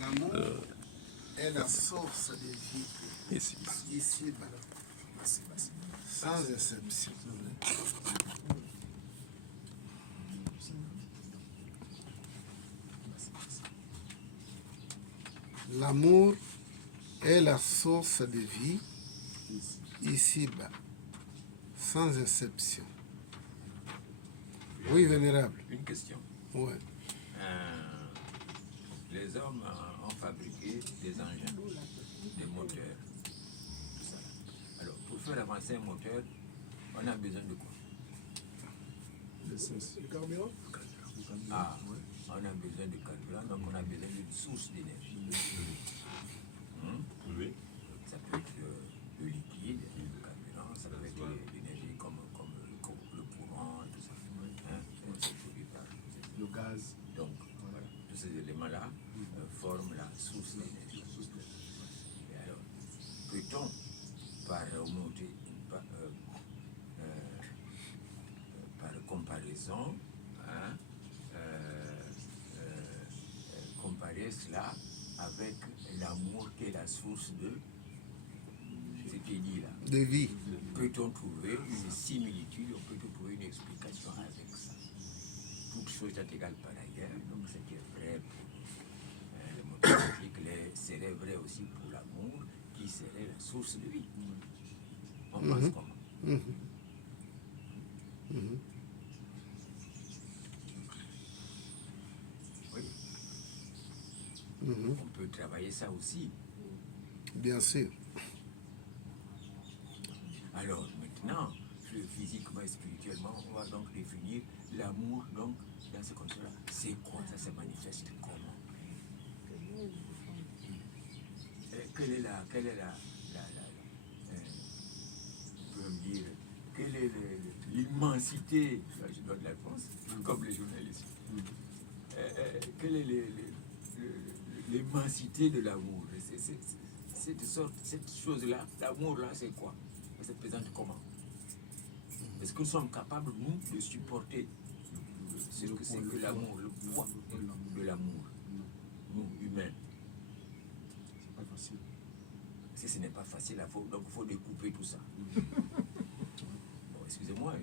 L'amour est la source de vie. Ici-bas. Sans exception. L'amour est la source de vie ici-bas, sans exception. Oui, vénérable. Une question. Oui. Les hommes ont fabriqué des engins, des moteurs, tout ça. Alors, pour faire avancer un moteur, on a besoin de quoi? Le carburant. Ah, on a besoin de carburant, donc on a besoin d'une source d'énergie. Oui. Ça peut être le liquide, le carburant, ça peut être l'énergie comme le courant, tout ça. C'est produit par Le gaz. Donc, voilà, tous ces éléments-là forment la source d'énergie. Et alors, peut-on, par comparaison, comparer cela avec l'amour qui est la source de ce qui est dit là. De vie. Peut-on trouver une similitude, on peut trouver une explication avec ça? Toute chose est égale par ailleurs, donc ce qui est vrai pour le moteur physique serait vrai aussi pour l'amour, qui serait la source de vie. On pense comment? Oui. On peut travailler ça aussi. Bien sûr. Alors maintenant, physiquement et spirituellement, on va donc définir l'amour donc dans ce contexte-là. C'est quoi? Ça se manifeste comment? Quelle est on peut me dire, quelle est l'immensité, je donne la réponse, comme les journalistes. Quelle est l'immensité de l'amour? Cette chose-là, l'amour-là, c'est quoi? Ça se présente comment? Est-ce que nous sommes capables, nous, de supporter ce que c'est que l'amour, le poids de l'amour, nous, humains? C'est pas facile. Si ce n'est pas facile, donc il faut découper tout ça. Bon, excusez-moi,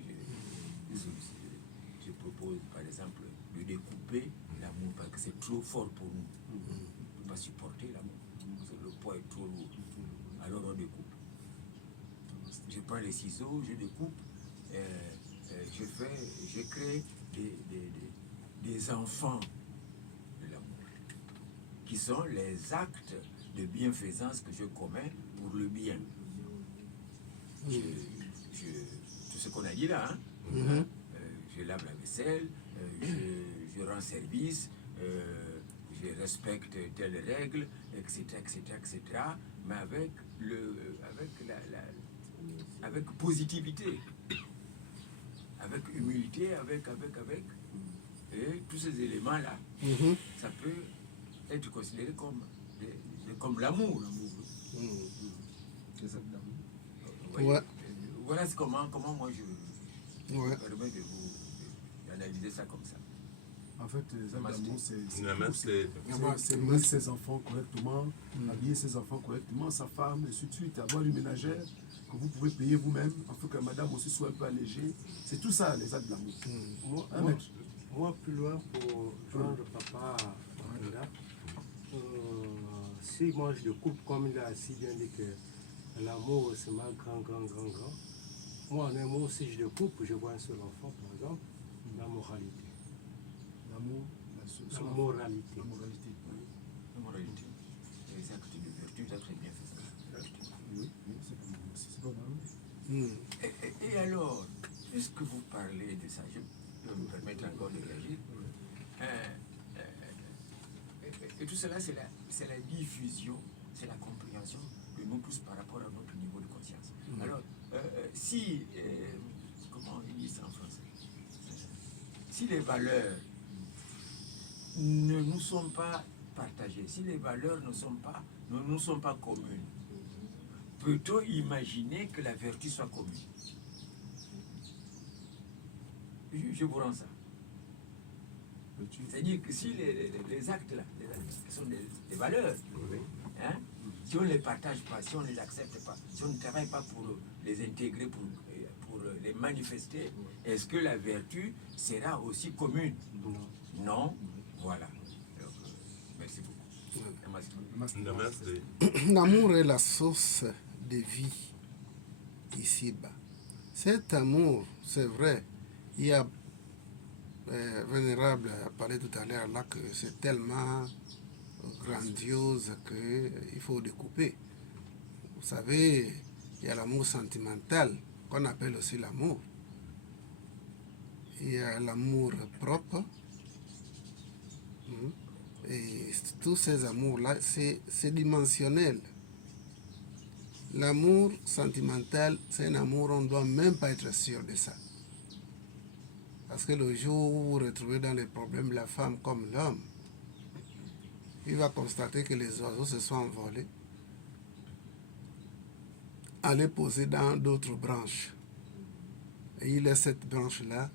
je propose, par exemple, de découper l'amour parce que c'est trop fort pour nous. On ne peut pas supporter l'amour. Le poids est trop lourd. Alors on découpe. Je prends les ciseaux, je découpe, je crée des enfants de l'amour, qui sont les actes de bienfaisance que je commets pour le bien. Tout ce qu'on a dit là, je lave la vaisselle, je rends service, je respecte telle règle, etc., mais avec positivité, avec humilité, et tous ces éléments-là, ça peut être considéré comme l'amour. Les actes d'amour. Ouais. Voilà comment moi je me permets d'analyser ça comme ça. En fait, les actes d'amour, c'est C'est élever ses enfants correctement, habiller ses enfants correctement, sa femme, et ainsi de suite, avoir une ménagère que vous pouvez payer vous-même, afin que madame aussi soit un peu allégée. C'est tout ça, les actes d'amour. Moi, plus loin, pour joindre papa à Rwanda, si moi je découpe, comme il a si bien dit que l'amour c'est ma grand. Moi, en un mot, si je découpe, je vois un seul enfant, par exemple, la moralité. L'amour, La moralité. La moralité. La moralité. Les actes de vertu, ça très bien fait ça. Oui, c'est pas mal. Et alors, puisque vous parlez de ça, je peux me permettre encore de réagir. Et tout cela, c'est la diffusion, c'est la compréhension de nous tous par rapport à notre niveau de conscience. Alors, si, comment on dit ça en français? Si les valeurs ne nous sont pas partagées, si les valeurs ne nous sont pas communes, peut-on imaginer que la vertu soit commune? Je vous rends ça. C'est-à-dire que si les actes là, sont des valeurs. Hein? Si on ne les partage pas, si on ne les accepte pas, si on ne travaille pas pour les intégrer, pour les manifester, est-ce que la vertu sera aussi commune? Non. Voilà. Donc, merci beaucoup. Namaste. L'amour est la source de vie ici-bas. Cet amour, c'est vrai, il y a Vénérable a parlé tout à l'heure là que c'est tellement grandiose qu'il faut découper. Vous savez, il y a l'amour sentimental qu'on appelle aussi l'amour. Il y a l'amour propre. Et tous ces amours-là, c'est dimensionnel. L'amour sentimental, c'est un amour, on ne doit même pas être sûr de ça. Parce que le jour où vous vous retrouvez dans les problèmes, la femme comme l'homme, il va constater que les oiseaux se sont envolés, aller poser dans d'autres branches. Et il laisse cette branche-là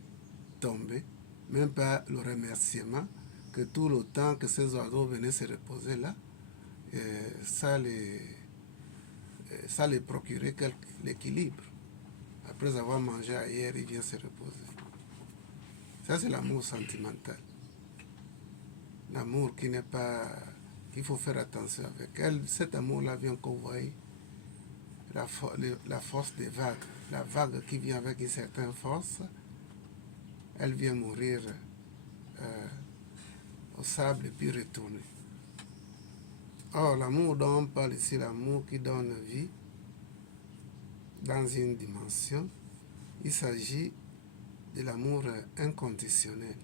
tomber, même pas le remerciement, que tout le temps que ces oiseaux venaient se reposer là, ça les procurait l'équilibre. Après avoir mangé ailleurs, il vient se reposer. Ça, c'est l'amour sentimental. L'amour qui n'est pas... qu'il faut faire attention avec. Cet amour-là vient qu'on voit la force des vagues. La vague qui vient avec une certaine force, elle vient mourir au sable et puis retourner. Or, l'amour dont on parle ici, l'amour qui donne vie dans une dimension, il s'agit de l'amour inconditionnel.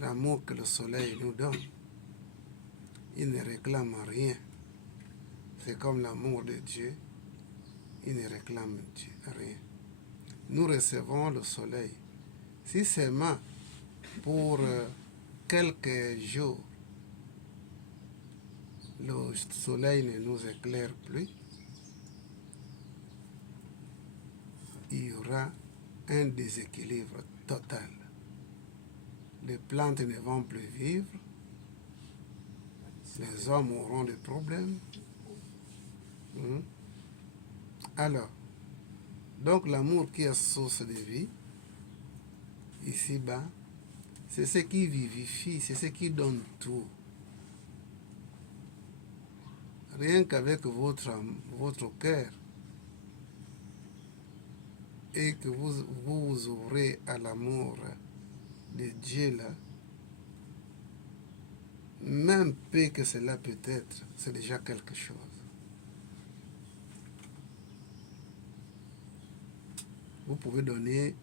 L'amour que le soleil nous donne. Il ne réclame rien. C'est comme l'amour de Dieu. Il ne réclame rien. Nous recevons le soleil. Si seulement pour quelques jours, le soleil ne nous éclaire plus, il y aura un déséquilibre total. Les plantes ne vont plus vivre, les hommes auront des problèmes. Alors, donc l'amour qui est source de vie, ici-bas, c'est ce qui vivifie, c'est ce qui donne tout. Rien qu'avec votre cœur, et que vous vous ouvrez à l'amour de Dieu là, même peu que cela peut être, c'est déjà quelque chose. Vous pouvez donner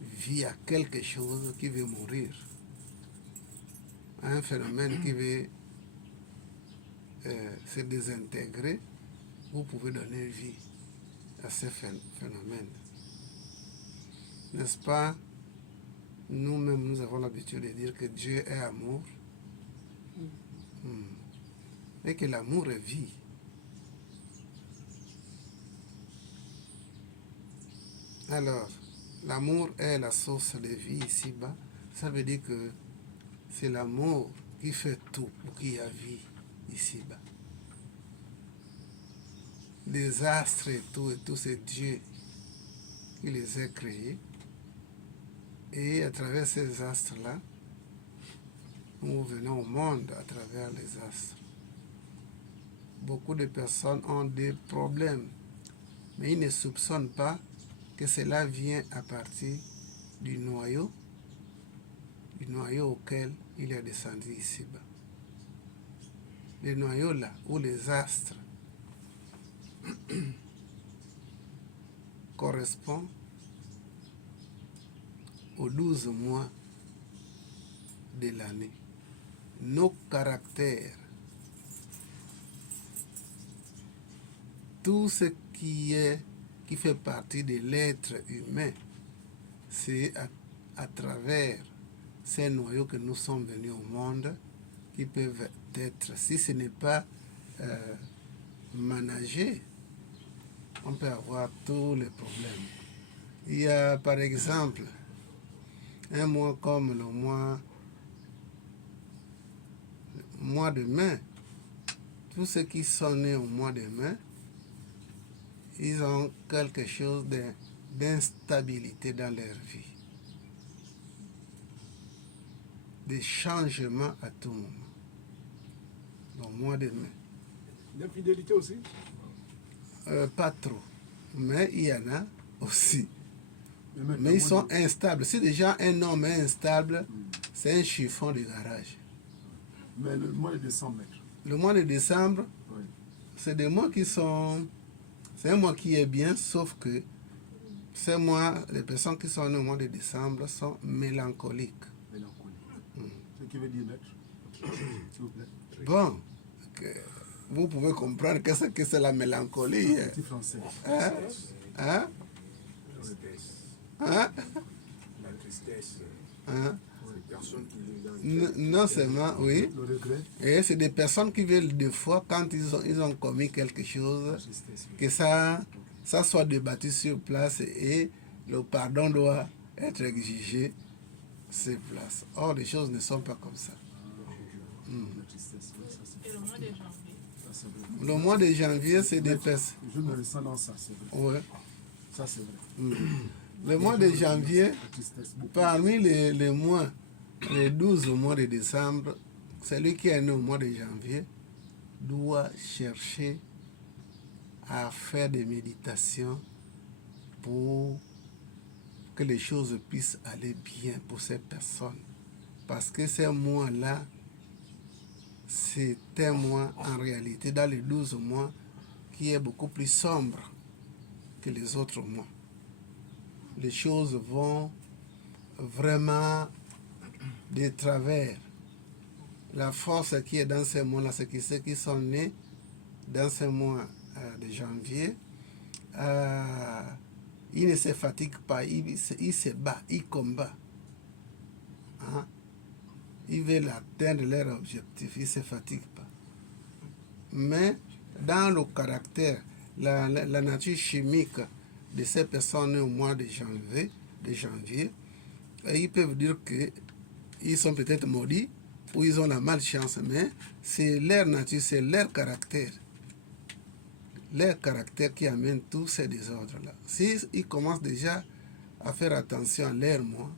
vie à quelque chose qui veut mourir, à un phénomène qui veut se désintégrer, vous pouvez donner vie à ce phénomène. N'est-ce pas? Nous-mêmes, nous avons l'habitude de dire que Dieu est amour et que l'amour est vie. Alors, l'amour est la source de vie ici-bas. Ça veut dire que c'est l'amour qui fait tout pour qu'il y ait vie ici-bas. Les astres et tout, c'est Dieu qui les a créés. Et à travers ces astres-là, nous venons au monde à travers les astres. Beaucoup de personnes ont des problèmes, mais ils ne soupçonnent pas que cela vient à partir du noyau auquel il est descendu ici-bas. Le noyau là, où les astres correspondent aux 12 mois de l'année. Nos caractères, tout ce qui fait partie de l'être humain, c'est à travers ces noyaux que nous sommes venus au monde qui peuvent être, si ce n'est pas managé, on peut avoir tous les problèmes. Il y a par exemple un mois comme le mois mois de mai, tous ceux qui sont nés au mois de mai, ils ont quelque chose d'instabilité dans leur vie. Des changements à tout moment. Au mois de mai. L'infidélité aussi. Pas trop. Mais il y en a aussi. Mais Mais ils sont instables. Si déjà un homme est instable, c'est un chiffon de garage. Mais le mois de décembre, maître. Le mois de décembre, Oui. c'est des mois qui sont... C'est un mois qui est bien, sauf que ces mois, les personnes qui sont nées au mois de décembre sont mélancoliques. Mélancolie. Ce qui veut dire, maître, s'il vous plaît. Bon, vous pouvez comprendre qu'est-ce que c'est la mélancolie. Petit français. Hein? Hein? Hein? La tristesse, Hein? ces personnes qui vivent dans Non seulement, oui. Le regret, Et c'est des personnes qui veulent des fois, quand ils ont commis quelque la chose, tristesse. que ça soit débattu sur place et le pardon doit être exigé sur place. Or, les choses ne sont pas comme ça. La tristesse, oui, ça c'est Et le mois de janvier. ça, c'est vrai. Le mois de janvier, c'est des Maître, personnes. je me ressens dans ça, c'est vrai. Ouais. Ça, c'est vrai. Le mois de janvier, La tristesse, beaucoup. parmi les mois, les 12 mois de décembre, celui qui est né au mois de janvier doit chercher à faire des méditations pour que les choses puissent aller bien pour ces personnes. Parce que ces mois-là, c'est un mois en réalité, dans les 12 mois, qui est beaucoup plus sombre que les autres mois. Les choses vont vraiment de travers. La force qui est dans ces mois-là, c'est que ceux qui sont nés dans ce mois de janvier, ils ne se fatiguent pas, ils se battent, ils combattent. Hein? Ils veulent atteindre leur objectif, ils ne se fatiguent pas. Mais dans le caractère, la nature chimique de ces personnes nées au mois de janvier, ils peuvent dire qu'ils sont peut-être maudits ou ils ont la malchance, mais c'est leur nature, c'est leur caractère qui amène tous ces désordres-là. S'ils commencent déjà à faire attention à leur mois,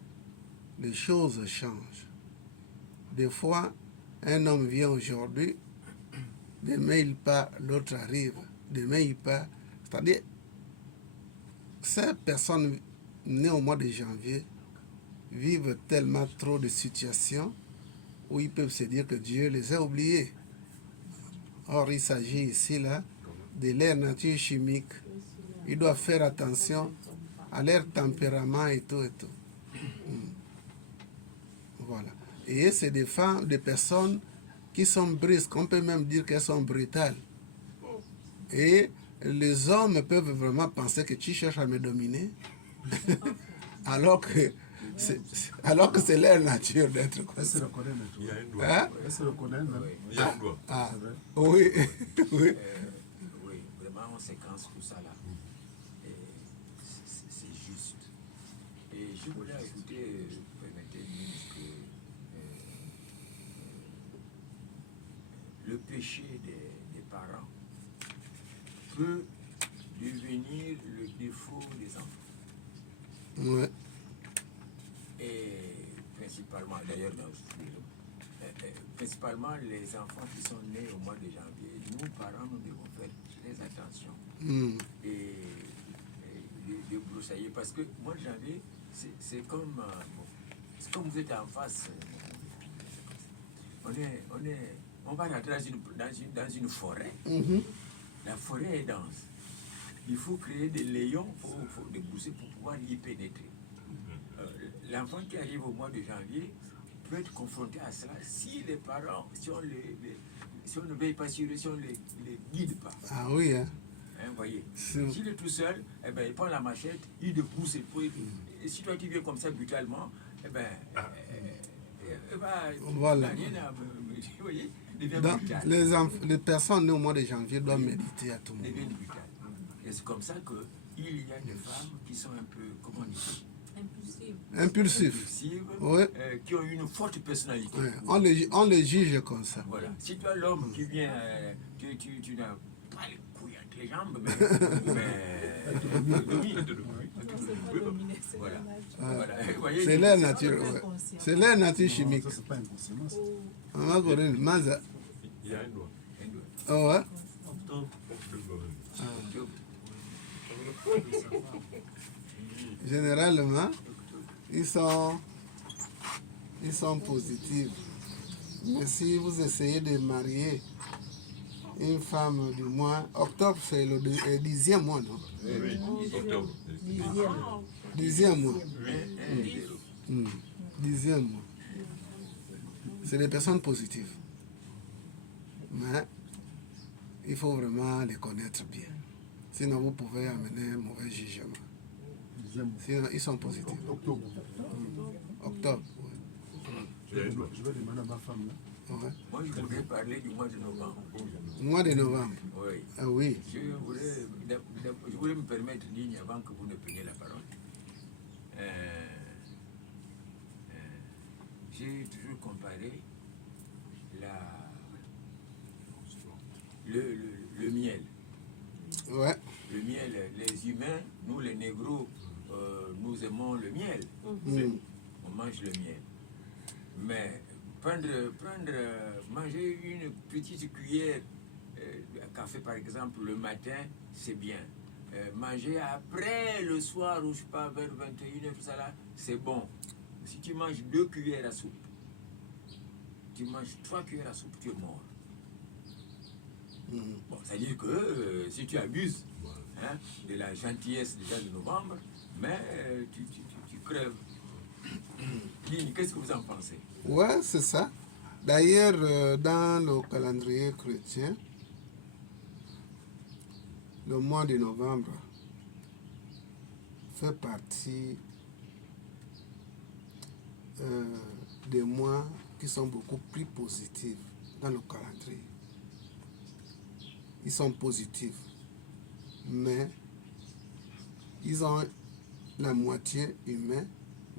les choses changent. Des fois, un homme vient aujourd'hui, demain il part, l'autre arrive, demain il part. C'est-à-dire, ces personnes nées au mois de janvier vivent tellement trop de situations où ils peuvent se dire que Dieu les a oubliés. Or, il s'agit ici là de leur nature chimique. Ils doivent faire attention à leur tempérament et tout et tout. Voilà. Et c'est des femmes, des personnes qui sont brisques. On peut même dire qu'elles sont brutales. Et les hommes peuvent vraiment penser que tu cherches à me dominer, alors que c'est leur nature d'être comme Elle se ça. reconnaît, maître. Il y a un doigt. Hein? Elle se reconnaît, même. Il y a un doigt. Ah, C'est vrai. oui, oui. Oui, vraiment, on séquence tout ça là. Et c'est juste. Et je voulais ajouter, permettez-moi, que le péché des parents peut devenir le défaut des enfants. Ouais. Et principalement, d'ailleurs, principalement les enfants qui sont nés au mois de janvier, nous, parents, nous devons faire très attention et de broussailler. Parce que mois de janvier, c'est comme, c'est comme vous êtes en face. On va rentrer dans une forêt. La forêt est dense. Il faut créer des léons, des boussées pour pouvoir y pénétrer. L'enfant qui arrive au mois de janvier peut être confronté à cela si les parents, si on ne veille pas sur eux, si on ne les guide pas. Ah oui, hein. Hein, voyez. C'est- S'il est tout seul, eh ben, il prend la machette, il dépousse et puis, et si toi tu viens comme ça brutalement, eh ben, Voilà. rien à vous voyez, devient Donc, brutal. les personnes nées au mois de janvier doivent méditer à tout moment. Devient brutal. Et c'est comme ça qu'il y a des femmes qui sont un peu, comment dire, impulsifs. impulsives, Ouais. qui ont une forte personnalité. Ouais, on les juge comme ça. Voilà. Si tu as l'homme qui vient, tu n'as pas les couilles entre les jambes, mais voilà. Voilà. Vous voyez, C'est leur nature. Ouais. C'est leur nature chimique. Ça, c'est pas inconsciemment, ça. Maman Corinne, Maza. Il y a un doigt. Oh, ouais. Généralement, ils sont positifs. Mais si vous essayez de marier une femme du mois, octobre c'est le 10e mois, non? Oui, octobre. 10e mois. 10e mois. C'est des personnes positives. Mais il faut vraiment les connaître bien. Sinon, vous pouvez amener un mauvais jugement. Sinon, ils sont positifs. Octobre. Octobre, ouais. Je vais demander à ma femme là. Ouais. moi, je voudrais parler du mois de novembre. Mois de novembre. Oui. Ah oui. Je voulais me permettre une ligne avant que vous ne preniez la parole. J'ai toujours comparé le miel. Ouais. Le miel, les humains, nous les négros, nous aimons le miel. On mange le miel. Mais manger une petite cuillère de café par exemple le matin, c'est bien. Manger après le soir ou je sais pas vers 21h, tout ça là, c'est bon. Si tu manges 2 cuillères à soupe, tu manges 3 cuillères à soupe, tu es mort. Bon, c'est-à-dire que si tu abuses de la gentillesse déjà de novembre, mais tu crèves. Lynn, qu'est-ce que vous en pensez? Ouais, c'est ça. D'ailleurs, dans le calendrier chrétien, le mois de novembre fait partie des mois qui sont beaucoup plus positifs dans le calendrier. Ils sont positifs, mais ils ont la moitié humain,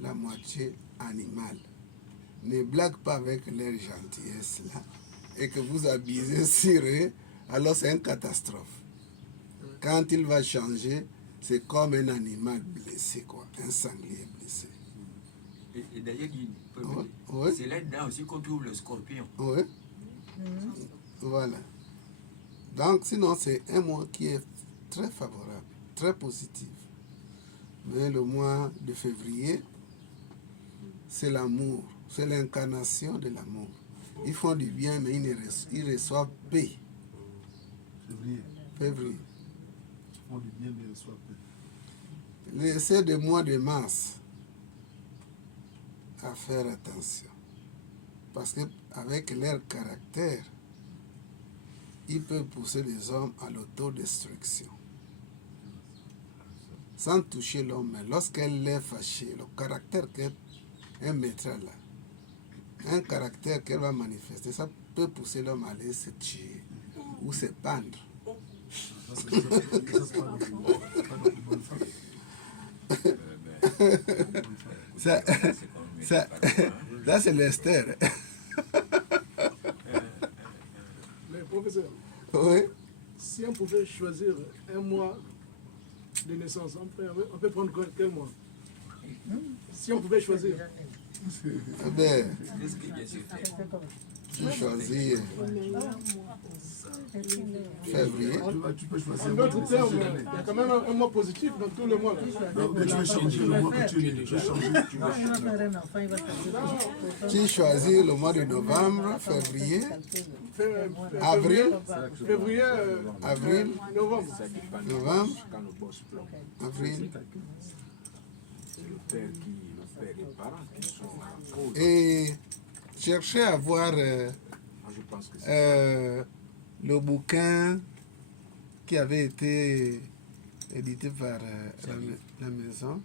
la moitié animale. Ne blague pas avec leur gentillesse là et que vous abusez sur eux, alors c'est une catastrophe. Quand il va changer, c'est comme un animal blessé, quoi, un sanglier blessé. Et d'ailleurs, Ouais. c'est là-dedans aussi qu'on trouve le scorpion. Oui. Voilà. Donc, sinon, c'est un mois qui est très favorable, très positif. Mais le mois de février, c'est l'amour, c'est l'incarnation de l'amour. Ils font du bien, mais ils reçoivent paix. Février. Ils font du bien, mais ils reçoivent paix. Laissez le mois de mars à faire attention. Parce qu'avec leur caractère, ils peuvent pousser les hommes à l'autodestruction. Sans toucher l'homme, mais lorsqu'elle est fâchée, le caractère qu'elle mettra là, un caractère qu'elle va manifester, ça peut pousser l'homme à aller se tuer ou se pendre. Ça, c'est l'Esther. Mais professeur, Oui. si on pouvait choisir un mois de naissance, on peut prendre quel mois? Si on pouvait choisir. Eh bien, Qu'est-ce que Dieu s'est fait? tu choisis février. Tu peux choisir. En d'autres termes, il y a quand même un mois positif dans tous les mois. Là. Non, mais tu veux changer le mois que tu es né. Tu veux changer. Tu choisis le mois de novembre, février, avril, Février, avril, novembre. novembre, Quand le boss pleure, avril. c'est le père et les parents qui sont en cause. Et cherchez à voir Moi, je pense que c'est le bouquin qui avait été édité par la maison.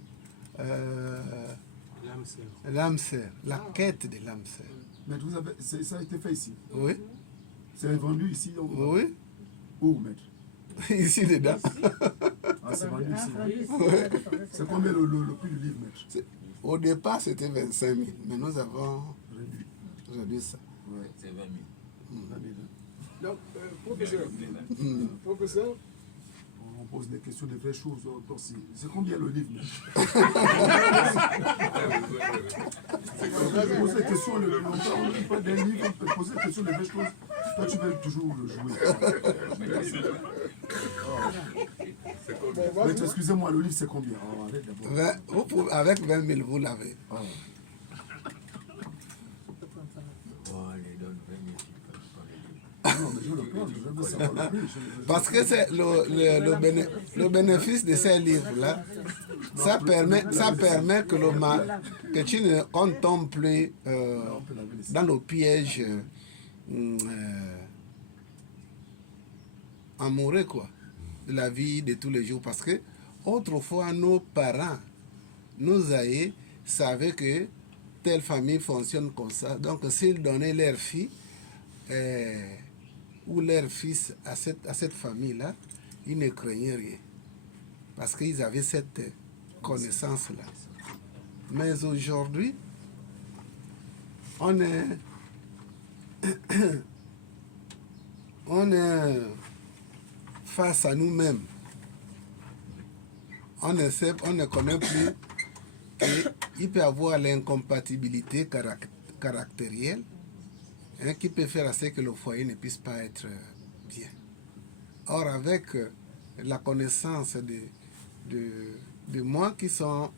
L'âme sœur. L'âme sœur, la quête de l'âme sœur. Mais ça a été fait ici. Oui, C'est vendu ici. oui, Où, maître? ici dedans. Ah, c'est vendu ici. Ouais. C'est combien le prix du livre, maître? Au départ, c'était 25 000, mais nous avons Réduit. réduit ça. Ouais. C'est 20 000. 20 000, hein. Donc, professeur, On pose des questions, des vraies choses. Donc, c'est combien le livre, maître? Poser des questions, on ne dit pas d'un livre, on peut poser des questions, des vraies choses. Toi, tu veux toujours le jouer. bon, Maître, excusez-moi, le livre, c'est combien? Oh, arrête d'abord. Avec 20 000, vous l'avez. Ah. Bon, on les donne 20 000. Non, mais je veux le prendre, je veux savoir le prix. Parce que c'est le bénéfice de ces livres-là, ça permet que que tu ne qu'on tombe plus dans le piège amoureux, quoi, de la vie de tous les jours. Parce que autrefois, nos parents, nos aïeux, savaient que telle famille fonctionne comme ça. Donc, s'ils donnaient leur fille ou leur fils à cette famille-là, ils ne craignaient rien. Parce qu'ils avaient cette connaissance-là. Mais aujourd'hui, on est face à nous-mêmes. On ne connaît plus qu'il peut y avoir l'incompatibilité caractérielle, hein, qui peut faire à ce que le foyer ne puisse pas être bien. Or, avec la connaissance de moi qui sont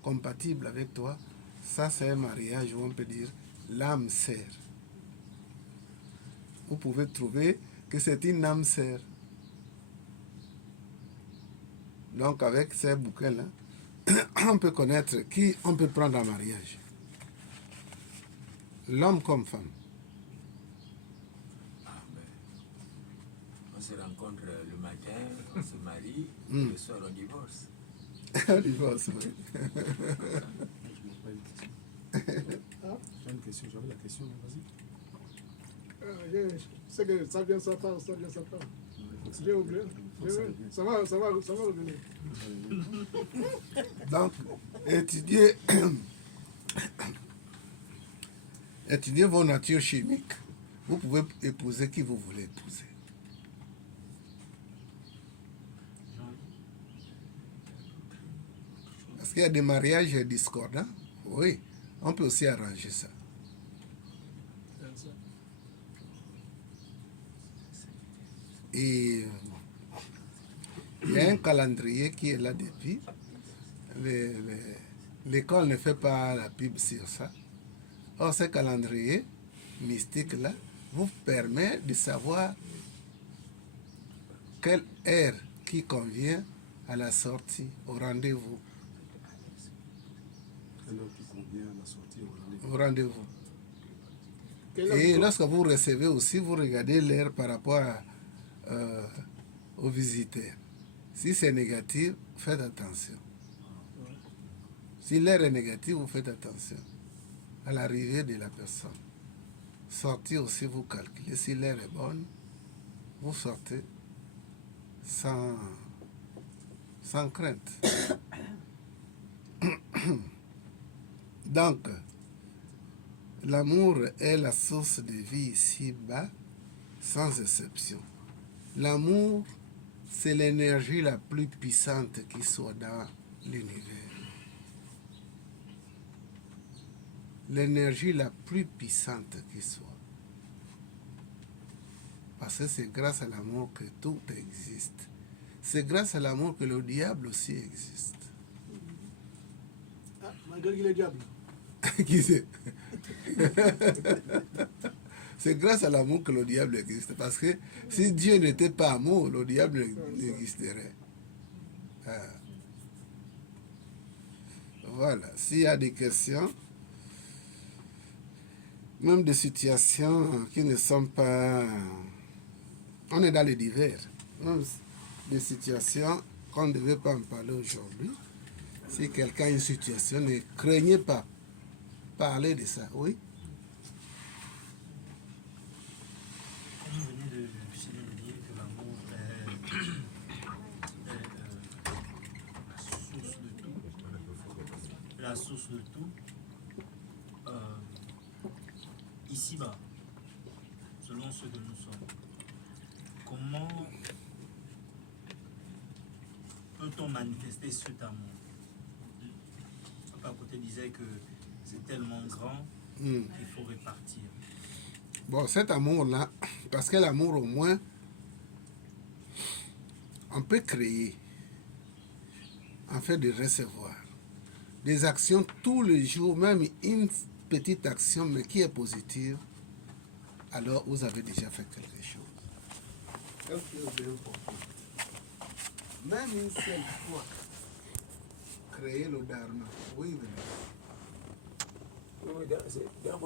compatibles avec toi, ça c'est un mariage où on peut dire l'âme sœur. Vous pouvez trouver que c'est une âme sœur. Donc avec ces bouquins-là, on peut connaître qui on peut prendre en mariage. L'homme comme femme. Ah, ben, on se rencontre le matin, on se marie, le soir on divorce. On divorce, oui. J'ai une question, j'avais la question, vas-y. je sais que ça vient, ça part. J'ai oublié. Ça va revenir. Donc, étudiez vos natures chimiques. Vous pouvez épouser qui vous voulez épouser. Parce qu'il y a des mariages discordants. Oui, on peut aussi arranger ça. Et il y a un calendrier qui est là depuis. L'école ne fait pas la pub sur ça. Or, ce calendrier mystique-là vous permet de savoir quelle heure qui convient à la sortie, au rendez-vous. Quelle heure qui convient à la sortie Au rendez-vous. Quelle Et heure- lorsque vous recevez aussi, vous regardez l'heure par rapport aux visiteurs. Si c'est négatif, faites attention. Si l'heure est négative, vous faites attention à l'arrivée de la personne. Sortir aussi, vous calculez. Si l'heure est bonne, vous sortez sans crainte. Donc, l'amour est la source de vie ici-bas, sans exception. L'amour, c'est l'énergie la plus puissante qui soit dans l'univers. L'énergie la plus puissante qui soit. Parce que c'est grâce à l'amour que tout existe. C'est grâce à l'amour que le diable aussi existe. Ah, malgré qu'il est diable. Qui sait? C'est grâce à l'amour que le diable existe. Parce que si Dieu n'était pas amour, le diable n'existerait. Ah. Voilà. S'il y a des questions, même des situations qui ne sont pas... On est dans les divers. Même des situations qu'on ne devait pas en parler aujourd'hui. Si quelqu'un a une situation, ne craignez pas parler de ça. Oui? Vous venez de mentionner le livre que l'amour est la source de tout. Ici-bas, selon ce que nous sommes, comment peut-on manifester cet amour? Papa à côté disait que c'est tellement grand qu'il faut répartir. Bon, cet amour-là, parce que l'amour au moins, on peut créer, en fait de recevoir, des actions tous les jours, même une petite action, mais qui est positive, alors vous avez déjà fait quelque chose. Même une seule fois, créer le dharma. Oui, Oui, dans